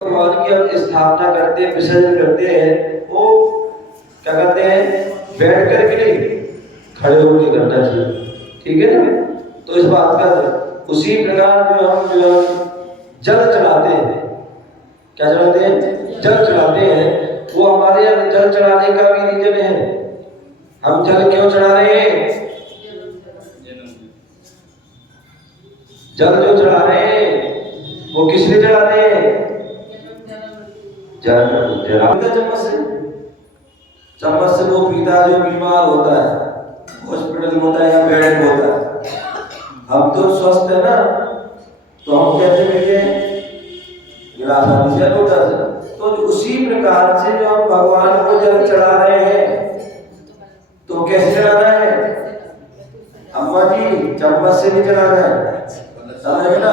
भगवान की हम स्थापना करते हैं, विसर्जन करते हैं, वो क्या कहते हैं, बैठ करके नहीं, खड़े होकर करना चाहिए। ठीक है ना? तो इस बात का उसी प्रकार जो हम जल चढ़ाते हैं, क्या चढ़ाते हैं, जल चढ़ाते हैं, वो हमारे यहाँ जल चढ़ाने का भी रीजन है। हम जल क्यों चढ़ा रहे हैं? जल जो चढ़ा रहे हैं वो किस लिए चढ़ाते हैं? चम्मच से वो पीता जो बीमार होता है, हॉस्पिटल में होता है या बेड में होता है। हम तो स्वस्थ है ना, तो हम कैसे पीते हैं? गिलास आदि से, लोटा से। तो उसी प्रकार से जो हम भगवान को जल चढ़ा रहे हैं, तो कैसे चढ़ाना है? अम्मा जी, चम्मच से नहीं चढ़ाना है, समझ ना,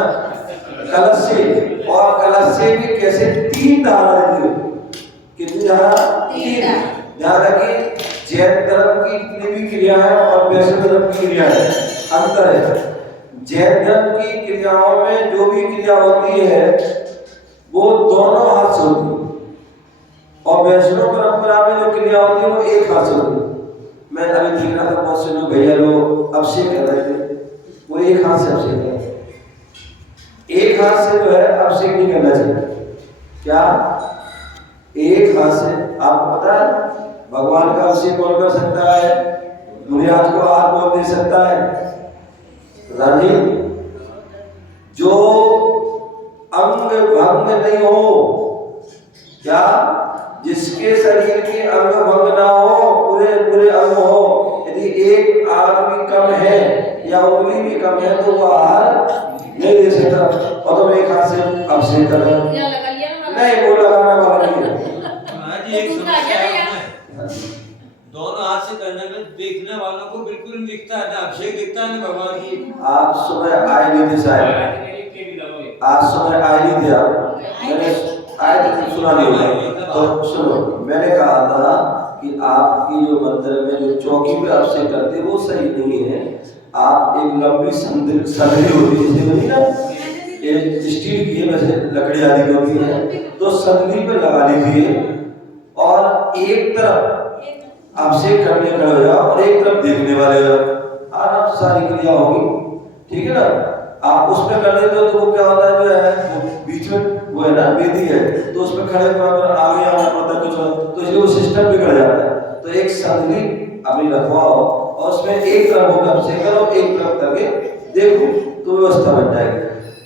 कलश से। और कलश से भी कैसे? 3 धारा देती हो। कितनी धारा? 3। ध्यान रखिए, जैन धर्म की जितनी भी क्रिया है और वैष्णव धर्म की क्रिया है, अंतर है। जैन धर्म की क्रियाओं में जो भी क्रिया होती है वो दोनों हाथ से होती है, और वैष्णव परंपरा में जो क्रिया होती है वो एक हाथ से होती है। मैं अभी देख रहा था, बहुत से लोग भैया लोग अभिषेक कर रहे थे, वो एक हाथ से अभिषेक कर रहे थे। एक हाथ से जो है अभिषेक नहीं करना चाहिए। क्या? एक हाथ से। आपको पता है भगवान का अभिषेक कौन कर सकता है? मुनिराज को हाथ कौन दे सकता है? राजीव, जो अंग भंग नहीं हो, क्या? जिसके शरीर के अंग भंग ना हो, पूरे पूरे अंग हो। यदि एक आंख भी कम है या उंगली भी कम है तो वह हाथ नहीं दे सकता। और तुम एक हाथ से अभिषेक कर रहे हो, नहीं, वो लगाना वाला नहीं है। एक समस्या है, दोनों हाथ से करने में देखने वालों को बिल्कुल नहीं दिखता है, ना अभिषेक दिखता है ना भगवान की। आप सुबह आए नहीं थे शायद, आज सुबह आए नहीं थे आप, मैंने आए थे, सुना नहीं होगा। तो सुनो, मैंने कहा था कि आपकी जो मंदिर में जो चौकी पे अभिषेक करते वो सही नहीं है। आप एक लंबी संदली होती है, जैसे होती ना, एक स्टील की है, वैसे लकड़ी आदि की होती है, तो संदली पे लगा लीजिए और एक तरफ अभिषेक करने खड़े हो जाओ और एक तरफ देखने वाले हो, आराम से सारी क्रिया होगी। ठीक है ना? आप उसमें कर लेते हो तो वो क्या होता है, जो है वो बीच में वो है ना, वेदी है, तो उसमें खड़े होकर आगे आना पड़ता है कुछ, तो इसलिए वो सिस्टम बिगड़ जाता है। तो एक संधि अपनी रखवाओ और उसमें एक तरफ होकर अभिषेक करो, एक तरफ करके देखो, तो व्यवस्था बन जाएगी।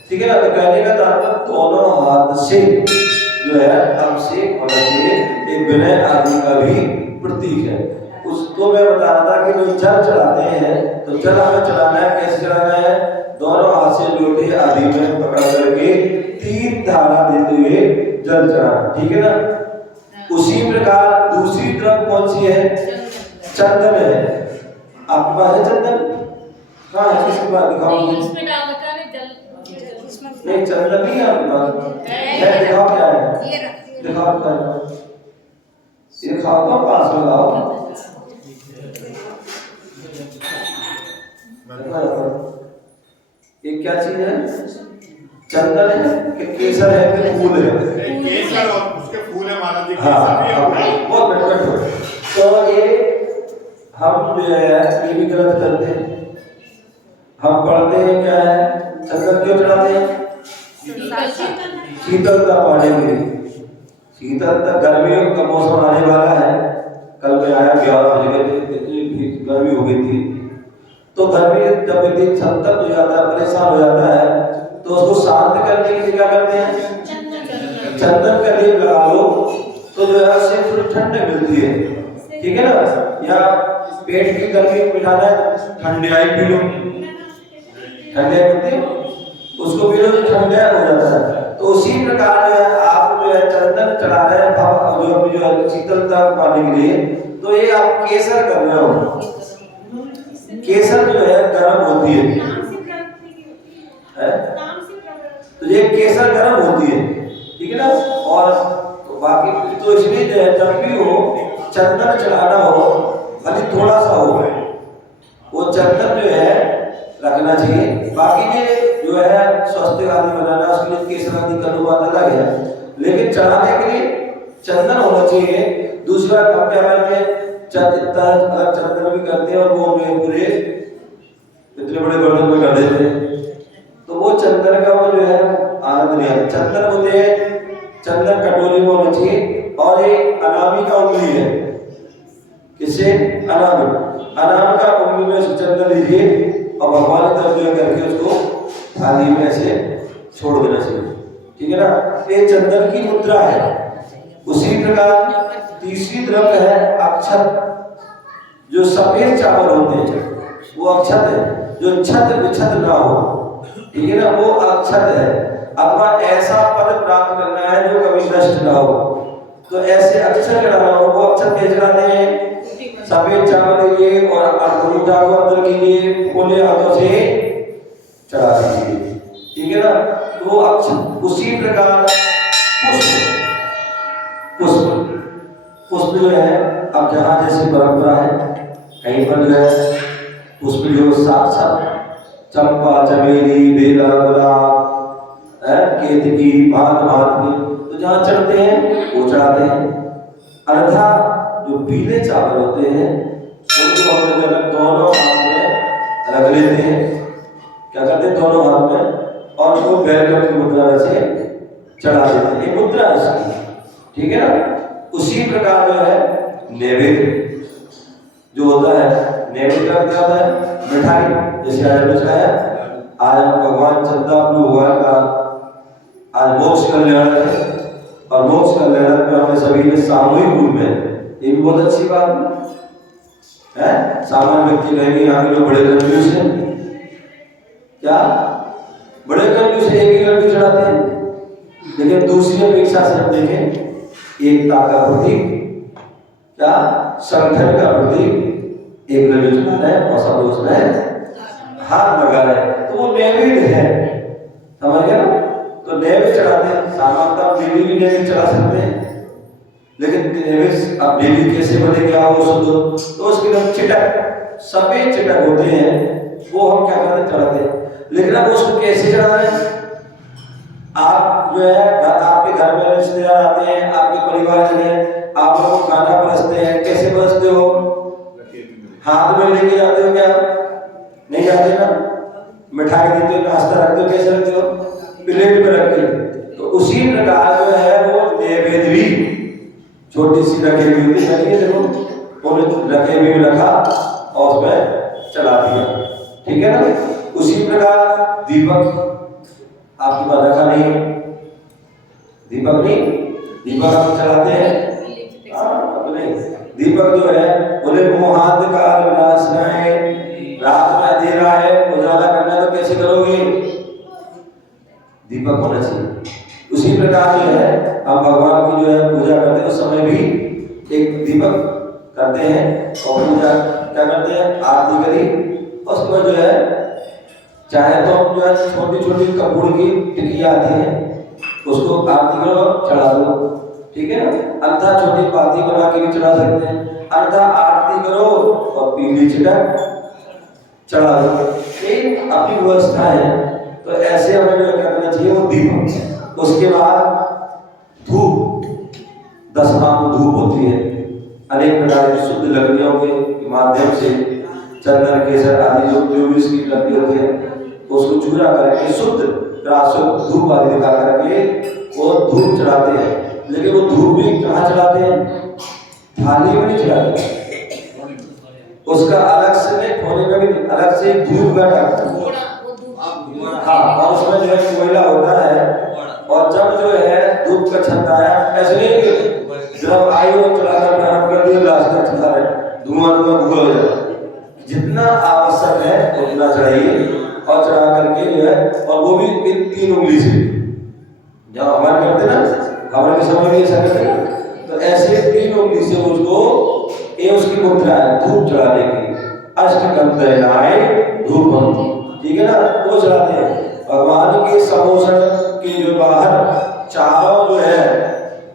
ठीक है ना? तो कहने का तात्पर्य दोनों हाथ से जो है अभिषेक होना चाहिए, एक विनय आदि का भी प्रतीक है। उसको मैं बता रहा था कि जो जल चढ़ाते हैं, तो जल हमें चढ़ाना है, कैसे चढ़ाना है? दोनों हाथ से लोटे आदि में पकड़ करके 3 धारा देते हुए जल चढ़ाना। ठीक है ना? उसी प्रकार दूसरी तरफ कौन सी है? चंदन है। आपके पास है चंदन? कहाँ है? किसके पास? दिखाओ। नहीं, चंदन नहीं है आपके पास? है, दिखाओ क्या है, दिखाओ क्या है, ये खाओ तो पास में लाओ। ये क्या चीज है? चंदन है कि केसर है कि फूल है? केसर और उसके फूल है महाराज जी। हाँ, बहुत बेटर। तो ये हम जो है ये भी गलत करते हैं। हम पढ़ते हैं क्या है? चंदन क्यों चढ़ाते हैं? शीतलता पाने के लिए। शीतलता, गर्मियों का मौसम आने वाला है। कल मैं आया 11 बजे, इतनी गर्मी हो गई थी, तो गर्मी जब व्यक्ति संतप्त हो जाता है, परेशान हो जाता है, तो उसको शांत करने के लिए क्या करते हैं? चंदन का लेप लगा लो, तो जो है उससे थोड़ी ठंडक मिलती है। ठीक है ना? या पेट की गर्मी को मिटाना है, ठंडाई पी लो, ठंडाई पीते हो, उसको पी लो तो ठंडा हो जाता है। तो उसी प्रकार जो है आप जो है चंदन चढ़ा रहे हैं जो है शीतलता पाने के लिए, तो ये आप केसर कर रहे हो। केसर जो है गर्म होती है, तो ये केसर गर्म होती है। ठीक है ना? और तो बाकी तो इसलिए जो है जब भी हो चंदन चढ़ाना हो, भले थोड़ा सा हो, वो चंदन जो है रखना चाहिए। बाकी ये जो है स्वास्थ्य आदि बनाना, उसके लिए केसर आदि का बात अलग है, लेकिन चढ़ाने के लिए चंदन होना चाहिए। दूसरा हम क्या करते हैं, चंदन भी करते हैं और वो पूरे इतने बड़े बर्तन में कर देते हैं, तो वो चंदन का वो जो है आनंद नहीं आता। चंदन होते हैं, चंदन कटोरी में होना चाहिए। और ये अनामिका उंगली है, किसे अनामिका उंगली में से चंदन लीजिए और भगवान की तरफ जो है करके उसको थाली में ऐसे छोड़ देना चाहिए, ठीक है ना। ये चंदन की मुद्रा है। उसी प्रकार तीसरी द्रव्य है अक्षत। जो सफेद चावल होते हैं वो अक्षत है, जो छत विछत ना हो, ठीक है ना, वो अक्षत है। अथवा ऐसा पद प्राप्त करना है जो कभी नष्ट ना हो, तो ऐसे अक्षत चढ़ाना हो, वो अक्षत कैसे चढ़ाते हैं, सफेद चावल लीजिए और अंगूठा को अंदर कीजिए, खुले हाथों से चढ़ा दीजिए, ठीक है ना। तो वो अक्षत। उसी प्रकार पुष्प जो है, अब जहाँ जैसी परंपरा है, कहीं पर जो है पुष्प जो साक्षात चंपा, चमेली, बेला, गुलाब, केतकी, भांत के, तो जहाँ चढ़ते हैं वो चढ़ाते हैं। अन्यथा जो पीले चावल होते हैं उनको हम लोग दोनों हाथ में रख लेते हैं। क्या करते हैं, दोनों हाथ में, और उनको बैल की मुद्रा से चढ़ा देते हैं। ये मुद्रा है इसकी, ठीक है ना। उसी प्रकार जो है नैवेद्य जो होता है, नैवेद्य का क्या होता है, मिठाई। जैसे आज हमने चढ़ाया, आज हम भगवान चंद्रावली भगवान का आज मोक्ष कल्याण है, और मोक्ष कल्याण में हमने सभी ने सामूहिक रूप में, ये भी बहुत अच्छी बात है। सामान्य व्यक्ति कहेंगे यहाँ के लोग बड़े कंजूस हैं, क्या बड़े कंजूस है, एक ही लड्डू चढ़ाते हैं। लेकिन दूसरी अपेक्षा से हम देखें, एकता का प्रतीक, क्या संगठन का प्रतीक एक लड्डू चढ़ाना है और सब उसमें हाथ लगा रहे हैं, तो वो नैवेद्य है, समझ गए ना। तो नैवेद्य चढ़ाते हैं। सामान्यतः आप डेली भी नैवेद्य चढ़ा सकते हैं, लेकिन नैवेद्य आप डेली कैसे बने, क्या हो शुद्ध, तो उसके लिए चिटक, सफेद चिटक होते हैं, वो हम क्या करते हैं, चढ़ाते हैं। लेकिन अब उसको कैसे चढ़ा रहे हैं, आप जो है आपके घर में रिश्तेदार आते हैं, आपके परिवार जन, आप लोग खाना परसते हैं, कैसे परसते हो, हाथ में लेके जाते हो, क्या नहीं जाते ना, मिठाई देते हो, नाश्ता रखते हो, कैसे रखते हो, प्लेट में रख के। तो उसी प्रकार जो है वो नैवेद्य भी छोटी सी रखी हुई थी, देखो उन्होंने रखे भी रखा और उसमें चढ़ा दिया, ठीक है ना। उसी प्रकार दीपक आपके पास रखा नहीं है, दीपक नहीं, दीपक हम चलाते हैं, नहीं, दीपक जो है बोले मोहांधकार विनाशनाय, रात में अंधेरा है, उजाला करना है, तो कैसे करोगे, दीपक होना चाहिए। उसी प्रकार जो है हम भगवान की जो है पूजा करते हैं, उस समय भी एक दीपक करते हैं और पूजा क्या करते हैं, आरती करी, उसके बाद जो है चाहे तो हम जो है छोटी छोटी कपूर की टिकिया आती है, उसको आरती करो, चढ़ा दो, ठीक है ना। अन्यथा छोटी पाती बना के भी चढ़ा सकते हैं, अन्यथा आरती करो और पीली चिटक चढ़ा दो, एक अपनी व्यवस्था है। तो ऐसे हमें जो क्या करना चाहिए, वो दीपक। उसके बाद धूप, 10 भाग धूप होती है, अनेक प्रकार की शुद्ध लकड़ियों के माध्यम से, चंदन, केसर आदि जो भी इसकी लकड़ी होती है, उसको चूरा करके शुद्ध धूप आदि दिखा करके वो धूप चढ़ाते हैं। लेकिन वो धूप भी कहाँ चढ़ाते हैं, थाली में नहीं चढ़ाते, उसका अलग से नहीं, ठोने में भी अलग से धूप का डालते हैं, हाँ, और उसमें जो है कोयला होता है, और जब जो है धूप का छंद आया, ऐसे नहीं जब आई वो चलाना प्रारंभ कर दिया, लास्ट तक चला रहे, धुआं हो जाए, जितना आवश्यक है उतना चढ़ाइए, और चढ़ा करके जो है, और वो भी इन 3 उंगली से, जब हमारे करते ना, हमारे समय भी ऐसा करते ना, तो ऐसे 3 उंगली से उसको, ये उसकी मुद्रा है धूप चढ़ाने की, अष्टकंतनाय धूपम, ठीक है ना, वो चढ़ाते हैं। भगवान के समोसन के जो बाहर चारों जो है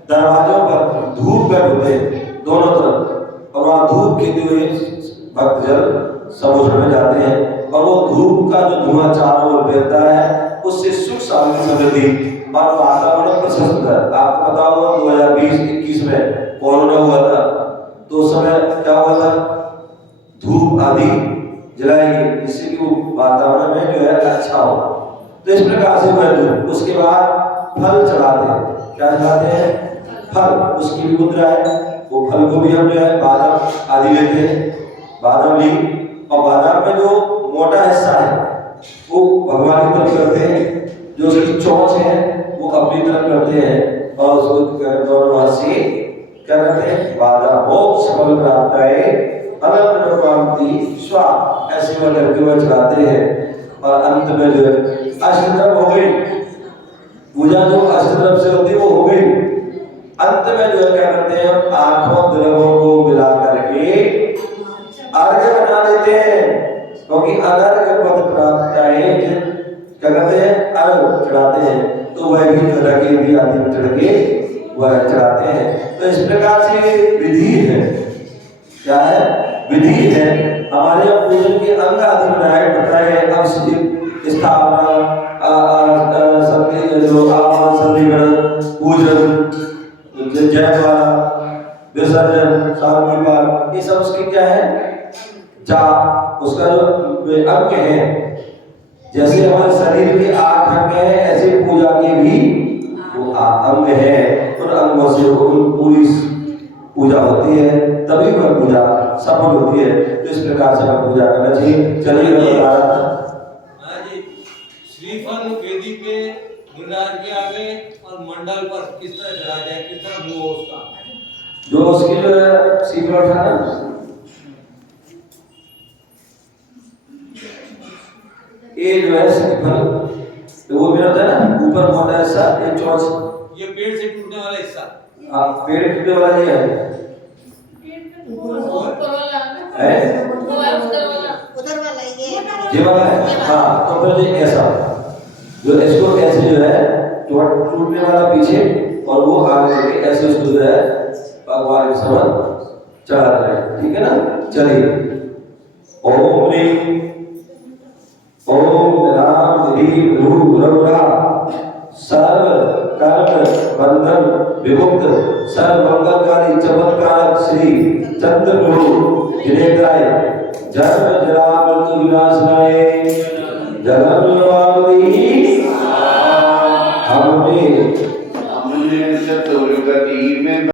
दरवाजों पर धूप बैठ होते हैं दोनों तरफ, और वहाँ धूप के हुए भक्तजन समोसन में जाते हैं, और वो धूप का जो धुआं चारों ओर फैलता है, उससे सुख शांति समृद्धि और वातावरण प्रशस्त है। आप इस प्रकार से वह उसके बाद फल चढ़ाते हैं। क्या चढ़ाते हैं? फल। उसकी भी मुद्रा है। वो फल को भी हम जो है बादाम आदि लेते हैं, बादाम ली, और बादाम में जो मोटा हिस्सा है वो भगवान की तरफ करते हैं, जो उसकी चोंच है वो अपनी तरफ करते हैं, और उसको दोनों हाथ से क्या करते हैं? बादाम मोक्ष फल प्राप्त है अनंत प्राप्ति स्वा, ऐसे में करके वह चढ़ाते हैं। और अंत में जो है अष्टद्रव्य हो गई पूजा, जो अष्टद्रव्य से होती है वो हो गई। अंत में जो है क्या करते हैं? आठों द्रव्यों को मिला करके अर्घ्य बना देते हैं, क्योंकि अनर्घ्य पद प्राप्त है। क्या करते हैं? अर्घ्य चढ़ाते हैं, तो वह भी रखे भी आदि में चढ़ के वह चढ़ाते हैं। तो इस प्रकार से विधि है। क्या है? विधि है। हमारे यहाँ पूजन के अंग आदि बताए अब स्थापना, पूजन, जयमाला, विसर्जन, शांति पाठ, ये सब उसके क्या है? जाप, उसका जो अंग है। जैसे हमारे शरीर के 8 अंग हैं, ऐसे पूजा के भी वो अंग है। उन अंगों से पूरी पूजा होती है, तभी वह पूजा सफल होती है। तो इस प्रकार से हमें पूजा करना चाहिए। चलिए श्रीफल वेदी पे मुंडार के आगे और मंडल पर किस तरह चढ़ा जाए, किस तरह मुंह हो उसका, जो उसकी जो है सीखा उठाना, ये जो है श्रीफल, तो वो भी होता है ना ऊपर मोटा हिस्सा, ये चोंच, ये पेड़ से टूटने वाला हिस्सा। पेड़ टूटने वाला ये है, ये वाला है। हाँ, तो फिर ये ऐसा, जो इसको ऐसे जो है टूटने वाला पीछे, और वो आगे करके ऐसे उसको जो है भगवान के समक्ष चढ़ा रहे। ठीक है ना? चलिए ओम ह्रीं ओम राम ह्रीं ह्रूं रौरा सर्व कर्म बंधन विमुक्त सर्व मंगलकारी चमत्कारक श्री चंद्रप्रभु जिनेन्द्राय जन्म जरा मृत्यु विनाशनाय जगन्नाथ